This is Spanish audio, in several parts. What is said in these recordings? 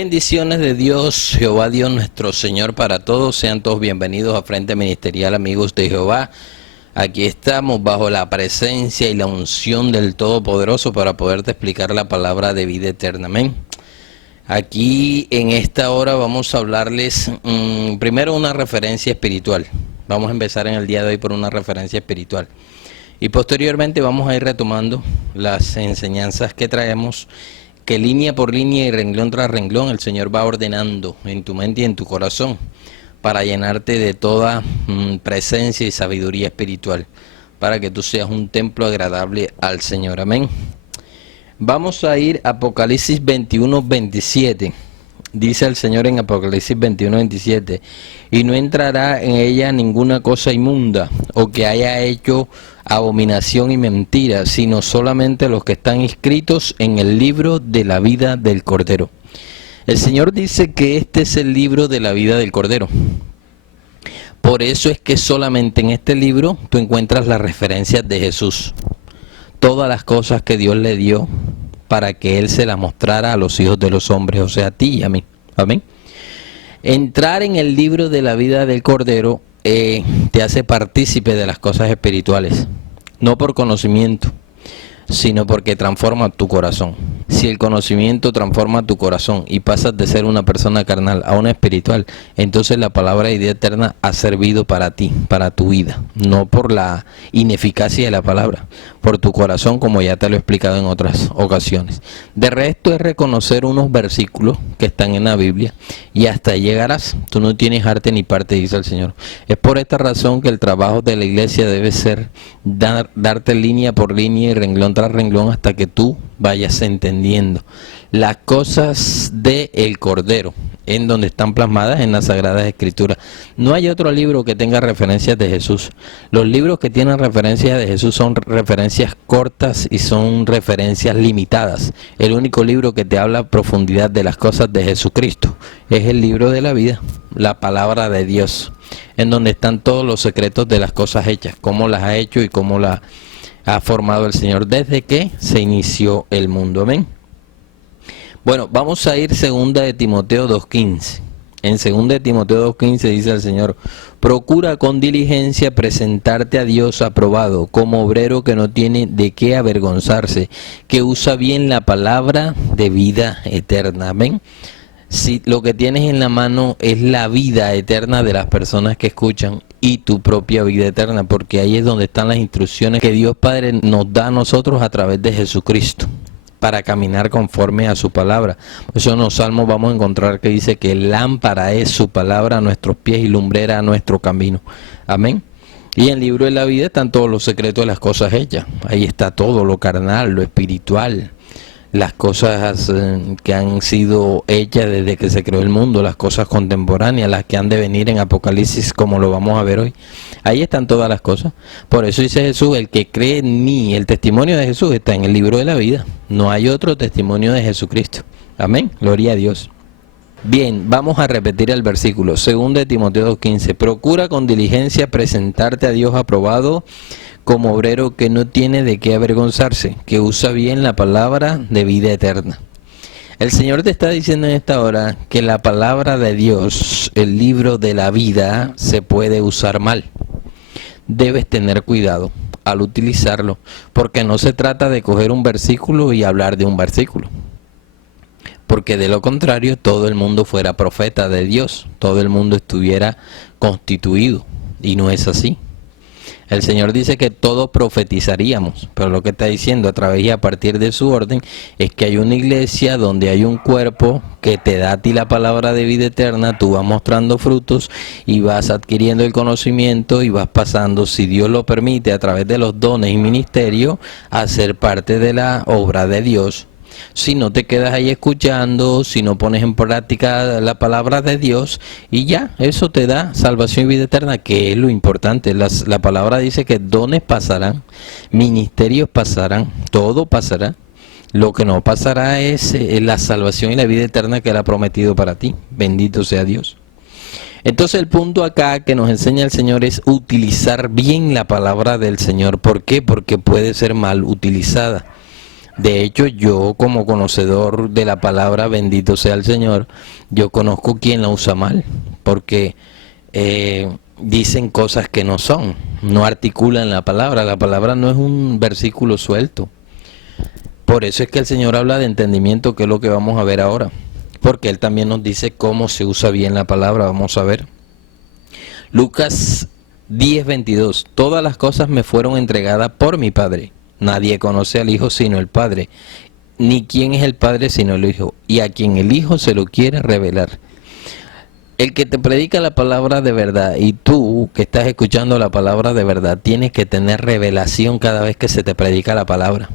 Bendiciones de Dios, Jehová Dios nuestro Señor para todos. Sean todos bienvenidos a Frente Ministerial, amigos de Jehová. Aquí estamos bajo la presencia y la unción del Todopoderoso para poderte explicar la palabra de vida eterna. Amén. Aquí en esta hora vamos a hablarles primero una referencia espiritual. Vamos a empezar en el día de hoy por una referencia espiritual. Y posteriormente vamos a ir retomando las enseñanzas que traemos, que línea por línea y renglón tras renglón el Señor va ordenando en tu mente y en tu corazón para llenarte de toda presencia y sabiduría espiritual, para que tú seas un templo agradable al Señor. Amén. Vamos a ir a Apocalipsis 21:27. Dice el Señor en Apocalipsis 21:27, y no entrará en ella ninguna cosa inmunda o que haya hecho abominación y mentira, sino solamente los que están inscritos en el libro de la vida del Cordero. El Señor dice que este es el libro de la vida del Cordero. Por eso es que solamente en este libro tú encuentras las referencias de Jesús. Todas las cosas que Dios le dio para que Él se las mostrara a los hijos de los hombres, o sea, a ti y a mí. Amén. Entrar en el libro de la vida del Cordero te hace partícipe de las cosas espirituales, no por conocimiento, sino porque transforma tu corazón. Si el conocimiento transforma tu corazón y pasas de ser una persona carnal a una espiritual, entonces la palabra de vida eterna ha servido para ti, para tu vida, no por la ineficacia de la palabra, por tu corazón, como ya te lo he explicado en otras ocasiones. De resto es reconocer unos versículos que están en la Biblia y hasta ahí llegarás. Tú no tienes arte ni parte, dice el Señor. Es por esta razón que el trabajo de la iglesia debe ser darte línea por línea y renglón tras renglón hasta que tú vayas entendiendo las cosas del Cordero, en donde están plasmadas en las Sagradas Escrituras. No hay otro libro que tenga referencias de Jesús. Los libros que tienen referencias de Jesús son referencias cortas y son referencias limitadas. El único libro que te habla a profundidad de las cosas de Jesucristo es el libro de la vida, la palabra de Dios, en donde están todos los secretos de las cosas hechas, cómo las ha hecho y cómo las ha formado el Señor desde que se inició el mundo. Amén. Bueno, vamos a ir 2 de Timoteo 2:15. En 2 de Timoteo 2:15 dice el Señor: procura con diligencia presentarte a Dios aprobado, como obrero que no tiene de qué avergonzarse, que usa bien la palabra de vida eterna. Amén. Si lo que tienes en la mano es la vida eterna de las personas que escuchan y tu propia vida eterna, porque ahí es donde están las instrucciones que Dios Padre nos da a nosotros a través de Jesucristo, para caminar conforme a su palabra. Por eso en los Salmos vamos a encontrar que dice que lámpara es su palabra a nuestros pies y lumbrera a nuestro camino. Amén. Y en el libro de la vida están todos los secretos de las cosas hechas. Ahí está todo, lo carnal, lo espiritual, las cosas que han sido hechas desde que se creó el mundo, las cosas contemporáneas, las que han de venir en Apocalipsis, como lo vamos a ver hoy. Ahí están todas las cosas. Por eso dice Jesús: el que cree en mí, el testimonio de Jesús está en el libro de la vida. No hay otro testimonio de Jesucristo. Amén. Gloria a Dios. Bien, vamos a repetir el versículo. 2 de Timoteo 2:15. Procura con diligencia presentarte a Dios aprobado, como obrero que no tiene de qué avergonzarse, que usa bien la palabra de vida eterna. El Señor te está diciendo en esta hora que la palabra de Dios, el libro de la vida, se puede usar mal. Debes tener cuidado al utilizarlo, porque no se trata de coger un versículo y hablar de un versículo. Porque de lo contrario todo el mundo fuera profeta de Dios, todo el mundo estuviera constituido, y no es así. El Señor dice que todos profetizaríamos, pero lo que está diciendo a través y a partir de su orden es que hay una iglesia donde hay un cuerpo que te da a ti la palabra de vida eterna, tú vas mostrando frutos y vas adquiriendo el conocimiento y vas pasando, si Dios lo permite, a través de los dones y ministerios, a ser parte de la obra de Dios. Si no te quedas ahí escuchando, si no pones en práctica la palabra de Dios, y ya, eso te da salvación y vida eterna, que es lo importante. La palabra dice que dones pasarán, ministerios pasarán, todo pasará. Lo que no pasará es la salvación y la vida eterna que Él ha prometido para ti. Bendito sea Dios. Entonces el punto acá que nos enseña el Señor es utilizar bien la palabra del Señor. ¿Por qué? Porque puede ser mal utilizada. De hecho, yo como conocedor de la palabra, bendito sea el Señor, yo conozco quién la usa mal, porque dicen cosas que no son, no articulan la palabra no es un versículo suelto. Por eso es que el Señor habla de entendimiento, que es lo que vamos a ver ahora, porque Él también nos dice cómo se usa bien la palabra. Vamos a ver. Lucas 10:22. Todas las cosas me fueron entregadas por mi Padre. Nadie conoce al Hijo sino el Padre, ni quién es el Padre sino el Hijo, y a quien el Hijo se lo quiere revelar. El que te predica la palabra de verdad, y tú que estás escuchando la palabra de verdad, tienes que tener revelación cada vez que se te predica la palabra,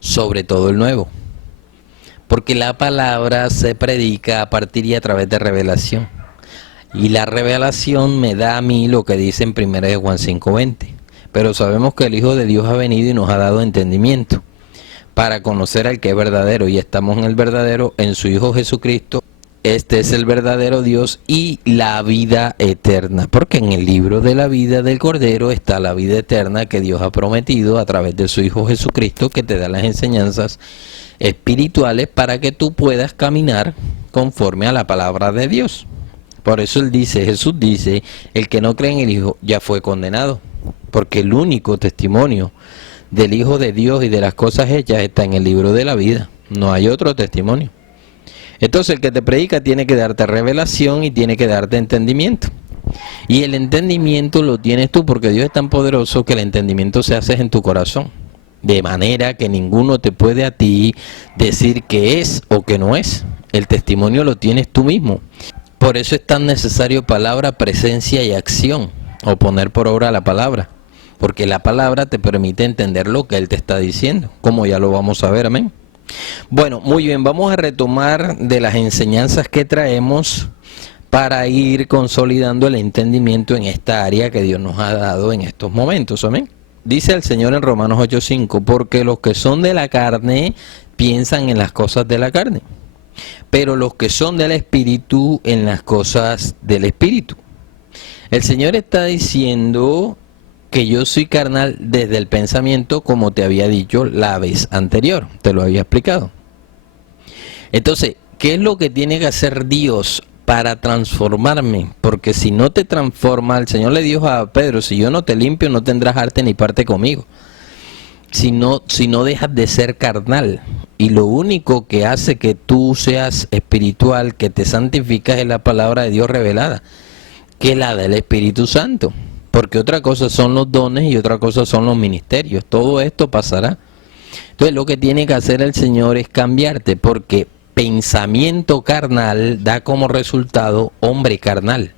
sobre todo el Nuevo, porque la palabra se predica a partir y a través de revelación, y la revelación me da a mí lo que dice en 1 Juan 5:20. Pero sabemos que el Hijo de Dios ha venido y nos ha dado entendimiento para conocer al que es verdadero, y estamos en el verdadero, en su Hijo Jesucristo. Este es el verdadero Dios y la vida eterna, porque en el libro de la vida del Cordero está la vida eterna que Dios ha prometido a través de su Hijo Jesucristo, que te da las enseñanzas espirituales para que tú puedas caminar conforme a la palabra de Dios. Por eso Jesús dice, el que no cree en el Hijo ya fue condenado, porque el único testimonio del Hijo de Dios y de las cosas hechas está en el libro de la vida. No hay otro testimonio. Entonces el que te predica tiene que darte revelación y tiene que darte entendimiento. Y el entendimiento lo tienes tú, porque Dios es tan poderoso que el entendimiento se hace en tu corazón. De manera que ninguno te puede a ti decir que es o que no es. El testimonio lo tienes tú mismo. Por eso es tan necesario palabra, presencia y acción, o poner por obra la palabra, porque la palabra te permite entender lo que Él te está diciendo, como ya lo vamos a ver, amén. Bueno, muy bien, vamos a retomar de las enseñanzas que traemos para ir consolidando el entendimiento en esta área que Dios nos ha dado en estos momentos, amén. Dice el Señor en Romanos 8:5, porque los que son de la carne piensan en las cosas de la carne, pero los que son del Espíritu en las cosas del Espíritu. El Señor está diciendo que yo soy carnal desde el pensamiento, como te había dicho la vez anterior, te lo había explicado. Entonces, ¿qué es lo que tiene que hacer Dios para transformarme? Porque si no te transforma, el Señor le dijo a Pedro, si yo no te limpio, no tendrás arte ni parte conmigo. Si no dejas de ser carnal, y lo único que hace que tú seas espiritual, que te santificas, es la palabra de Dios revelada, que es la del Espíritu Santo, porque otra cosa son los dones y otra cosa son los ministerios. Todo esto pasará. Entonces lo que tiene que hacer el Señor es cambiarte, porque pensamiento carnal da como resultado hombre carnal.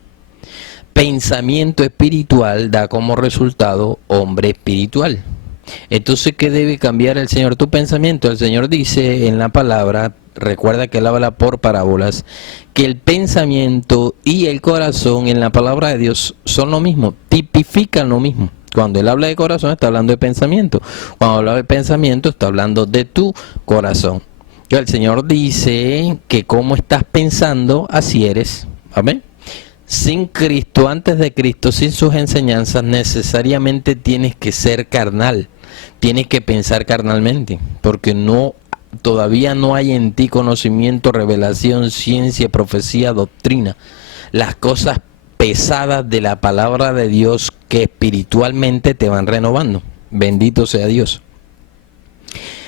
Pensamiento espiritual da como resultado hombre espiritual. Entonces, ¿qué debe cambiar el Señor? Tu pensamiento. El Señor dice en la palabra, recuerda que Él habla por parábolas, que el pensamiento y el corazón en la palabra de Dios son lo mismo, tipifican lo mismo. Cuando Él habla de corazón, está hablando de pensamiento. Cuando habla de pensamiento, está hablando de tu corazón. El Señor dice que como estás pensando, así eres. Amén. Sin Cristo, antes de Cristo, sin sus enseñanzas, necesariamente tienes que ser carnal. Tienes que pensar carnalmente, porque todavía no hay en ti conocimiento, revelación, ciencia, profecía, doctrina. Las cosas pesadas de la palabra de Dios que espiritualmente te van renovando. Bendito sea Dios.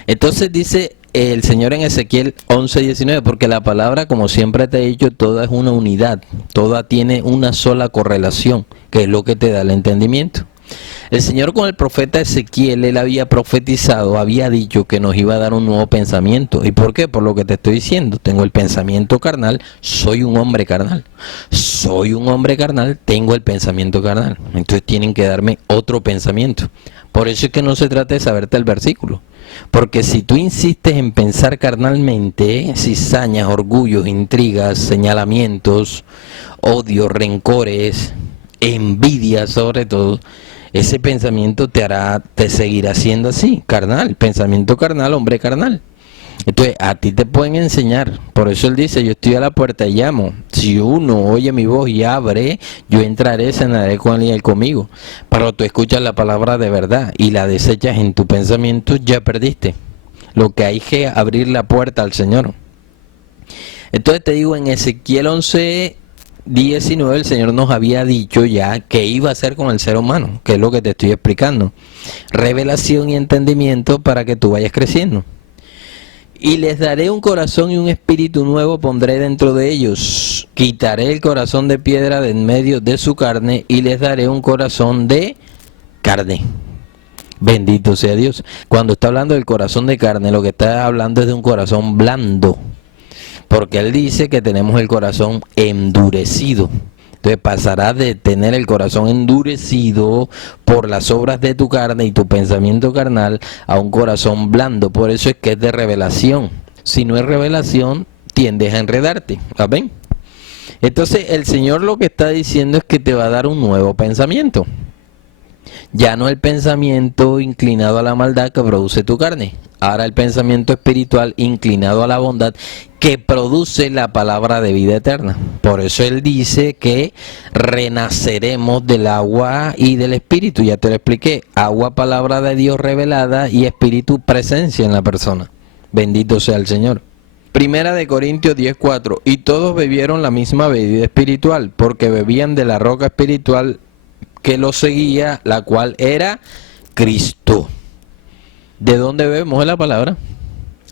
Entonces dice el Señor en Ezequiel 11:19, porque la palabra, como siempre te he dicho, toda es una unidad, toda tiene una sola correlación, que es lo que te da el entendimiento. El Señor con el profeta Ezequiel, Él había profetizado, había dicho que nos iba a dar un nuevo pensamiento. ¿Y por qué? Por lo que te estoy diciendo. Tengo el pensamiento carnal, soy un hombre carnal. Soy un hombre carnal, tengo el pensamiento carnal. Entonces tienen que darme otro pensamiento. Por eso es que no se trata de saberte el versículo. Porque si tú insistes en pensar carnalmente, cizañas, orgullos, intrigas, señalamientos, odios, rencores, envidia sobre todo, ese pensamiento te seguirá siendo así, carnal, pensamiento carnal, hombre carnal. Entonces, a ti te pueden enseñar. Por eso él dice, yo estoy a la puerta y llamo. Si uno oye mi voz y abre, yo entraré, cenaré con él y él conmigo. Pero tú escuchas la palabra de verdad y la desechas en tu pensamiento, ya perdiste. Lo que hay que abrir la puerta al Señor. Entonces te digo, en Ezequiel 11:19 el Señor nos había dicho ya que iba a hacer con el ser humano, que es lo que te estoy explicando. Revelación y entendimiento para que tú vayas creciendo. Y les daré un corazón y un espíritu nuevo pondré dentro de ellos. Quitaré el corazón de piedra de en medio de su carne y les daré un corazón de carne. Bendito sea Dios. Cuando está hablando del corazón de carne, lo que está hablando es de un corazón blando. Porque Él dice que tenemos el corazón endurecido. Entonces pasarás de tener el corazón endurecido por las obras de tu carne y tu pensamiento carnal a un corazón blando. Por eso es que es de revelación. Si no es revelación, tiendes a enredarte. ¿Amén? Entonces el Señor lo que está diciendo es que te va a dar un nuevo pensamiento. Ya no el pensamiento inclinado a la maldad que produce tu carne. Ahora el pensamiento espiritual inclinado a la bondad que produce la palabra de vida eterna. Por eso Él dice que renaceremos del agua y del espíritu. Ya te lo expliqué. Agua, palabra de Dios revelada, y espíritu, presencia en la persona. Bendito sea el Señor. Primera de Corintios 10:4. Y todos bebieron la misma bebida espiritual, porque bebían de la roca espiritual que los seguía, la cual era Cristo. ¿De dónde vemos la palabra?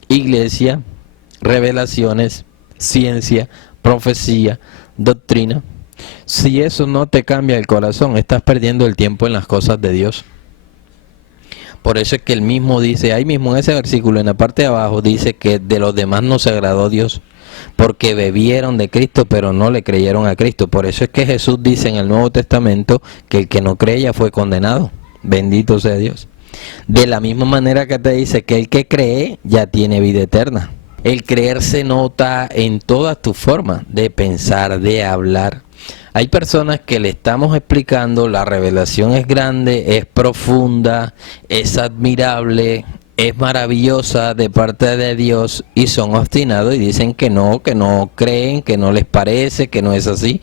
Iglesia, revelaciones, ciencia, profecía, doctrina. Si eso no te cambia el corazón, estás perdiendo el tiempo en las cosas de Dios. Por eso es que él mismo dice, ahí mismo en ese versículo, en la parte de abajo, dice que de los demás no se agradó Dios, porque bebieron de Cristo, pero no le creyeron a Cristo. Por eso es que Jesús dice en el Nuevo Testamento que el que no cree ya fue condenado. Bendito sea Dios. De la misma manera que te dice que el que cree ya tiene vida eterna. El creer se nota en todas tus formas de pensar, de hablar. Hay personas que le estamos explicando, la revelación es grande, es profunda, es admirable, es maravillosa de parte de Dios, y son obstinados y dicen que no creen, que no les parece, que no es así.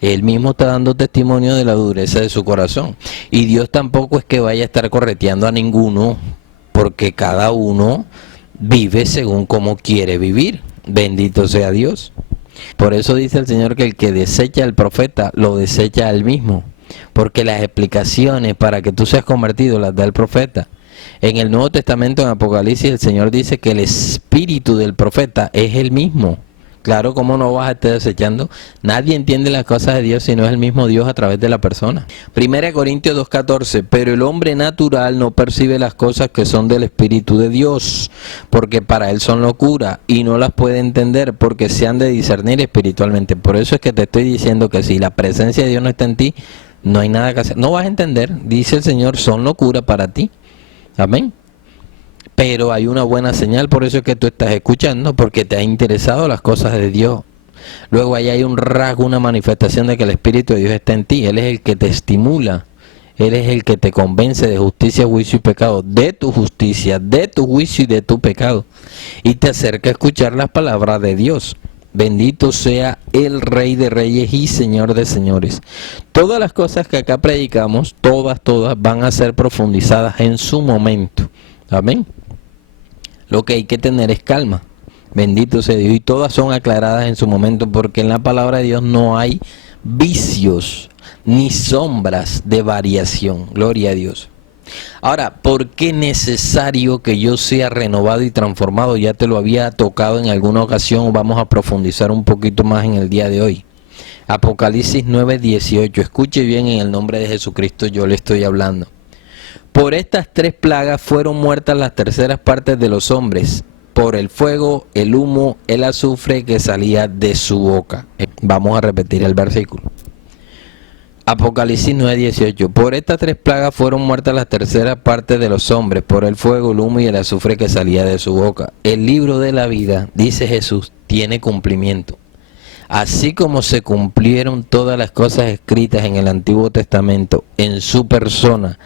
Él mismo está dando testimonio de la dureza de su corazón. Y Dios tampoco es que vaya a estar correteando a ninguno, porque cada uno vive según como quiere vivir. Bendito sea Dios. Por eso dice el Señor que el que desecha al profeta, lo desecha a él mismo. Porque las explicaciones para que tú seas convertido las da el profeta. En el Nuevo Testamento, en Apocalipsis, el Señor dice que el espíritu del profeta es el mismo. Claro, ¿cómo no vas a estar desechando? Nadie entiende las cosas de Dios si no es el mismo Dios a través de la persona. 1 Corintios 2:14. Pero el hombre natural no percibe las cosas que son del Espíritu de Dios, porque para él son locura, y no las puede entender porque se han de discernir espiritualmente. Por eso es que te estoy diciendo que si la presencia de Dios no está en ti, no hay nada que hacer. No vas a entender, dice el Señor, son locura para ti. Amén. Pero hay una buena señal, por eso es que tú estás escuchando, porque te ha interesado las cosas de Dios. Luego ahí hay un rasgo, una manifestación de que el Espíritu de Dios está en ti. Él es el que te estimula, Él es el que te convence de justicia, juicio y pecado, de tu justicia, de tu juicio y de tu pecado, y te acerca a escuchar las palabras de Dios. Bendito sea el Rey de Reyes y Señor de Señores. Todas las cosas que acá predicamos, todas van a ser profundizadas en su momento. Amén. Lo que hay que tener es calma. Bendito sea Dios. Y todas son aclaradas en su momento, porque en la palabra de Dios no hay vicios ni sombras de variación. Gloria a Dios. Ahora, ¿por qué es necesario que yo sea renovado y transformado? Ya te lo había tocado en alguna ocasión. Vamos a profundizar un poquito más en el día de hoy. Apocalipsis 9:18. Escuche bien, en el nombre de Jesucristo yo le estoy hablando. Por estas 3 plagas fueron muertas las terceras partes de los hombres, por el fuego, el humo, el azufre que salía de su boca. Vamos a repetir el versículo. Apocalipsis 9:18. Por estas 3 plagas fueron muertas las terceras partes de los hombres, por el fuego, el humo y el azufre que salía de su boca. El libro de la vida, dice Jesús, tiene cumplimiento. Así como se cumplieron todas las cosas escritas en el Antiguo Testamento en su persona,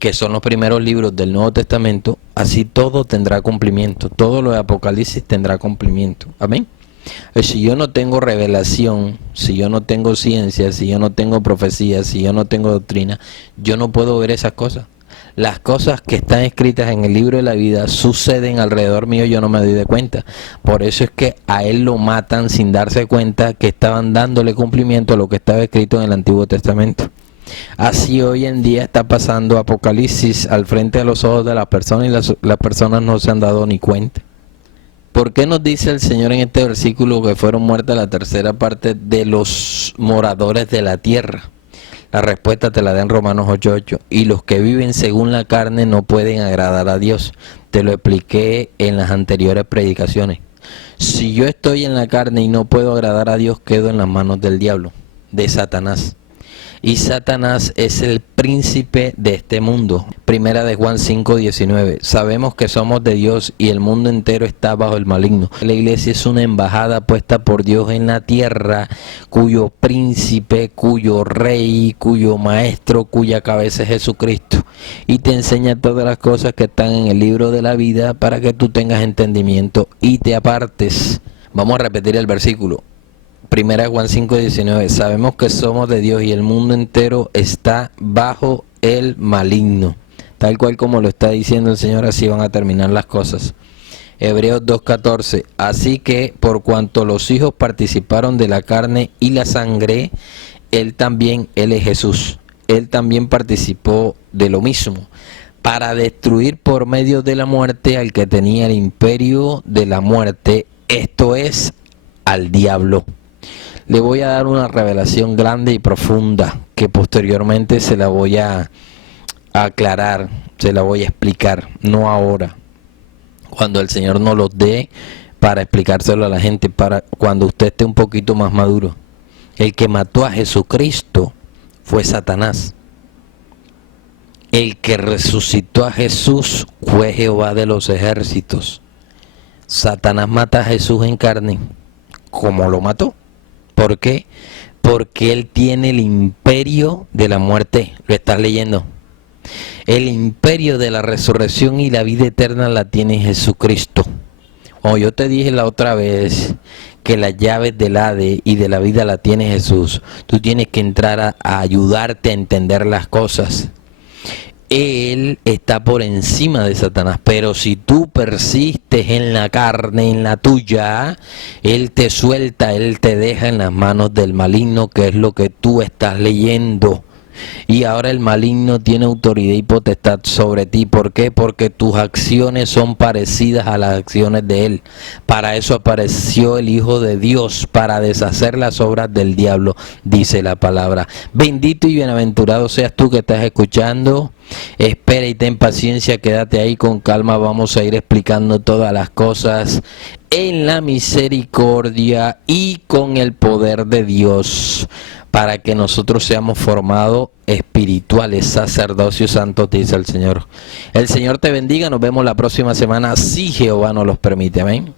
que son los primeros libros del Nuevo Testamento, así todo tendrá cumplimiento. Todo lo de Apocalipsis tendrá cumplimiento. Amén. Si yo no tengo revelación, si yo no tengo ciencia, si yo no tengo profecía, si yo no tengo doctrina, yo no puedo ver esas cosas. Las cosas que están escritas en el libro de la vida suceden alrededor mío, yo no me doy de cuenta. Por eso es que a él lo matan sin darse cuenta que estaban dándole cumplimiento a lo que estaba escrito en el Antiguo Testamento. Así hoy en día está pasando Apocalipsis al frente de los ojos de las personas y las personas no se han dado ni cuenta. ¿Por qué nos dice el Señor en este versículo que fueron muertas la tercera parte de los moradores de la tierra? La respuesta te la da en Romanos 8:8. Y los que viven según la carne no pueden agradar a Dios. Te lo expliqué en las anteriores predicaciones. Si yo estoy en la carne y no puedo agradar a Dios, quedo en las manos del diablo, de Satanás. Y Satanás es el príncipe de este mundo. Primera de Juan 5:19. Sabemos que somos de Dios y el mundo entero está bajo el maligno. La iglesia es una embajada puesta por Dios en la tierra, cuyo príncipe, cuyo rey, cuyo maestro, cuya cabeza es Jesucristo. Y te enseña todas las cosas que están en el libro de la vida para que tú tengas entendimiento y te apartes. Vamos a repetir el versículo. Primera Juan 5:19. Sabemos que somos de Dios y el mundo entero está bajo el maligno. Tal cual como lo está diciendo el Señor, así van a terminar las cosas. Hebreos 2:14. Así que por cuanto los hijos participaron de la carne y la sangre, él es Jesús. Él también participó de lo mismo, para destruir por medio de la muerte al que tenía el imperio de la muerte, esto es, al diablo. Le voy a dar una revelación grande y profunda que posteriormente se la voy a aclarar, se la voy a explicar, no ahora, cuando el Señor nos los dé para explicárselo a la gente, para cuando usted esté un poquito más maduro. El que mató a Jesucristo fue Satanás. El que resucitó a Jesús fue Jehová de los ejércitos. Satanás mata a Jesús en carne. ¿Cómo lo mató? ¿Por qué? Porque él tiene el imperio de la muerte. Lo estás leyendo. El imperio de la resurrección y la vida eterna la tiene Jesucristo. Como yo te dije la otra vez que las llaves del Hades y de la vida la tiene Jesús. Tú tienes que entrar a ayudarte a entender las cosas. Él está por encima de Satanás, pero si tú persistes en la carne, en la tuya, él te suelta, él te deja en las manos del maligno, que es lo que tú estás leyendo. Y ahora el maligno tiene autoridad y potestad sobre ti. ¿Por qué? Porque tus acciones son parecidas a las acciones de él. Para eso apareció el Hijo de Dios, para deshacer las obras del diablo, dice la palabra. Bendito y bienaventurado seas tú que estás escuchando. Espera y ten paciencia, quédate ahí con calma. Vamos a ir explicando todas las cosas en la misericordia y con el poder de Dios, para que nosotros seamos formados espirituales, sacerdocios santos, dice el Señor. El Señor te bendiga, nos vemos la próxima semana, si Jehová nos los permite. Amén.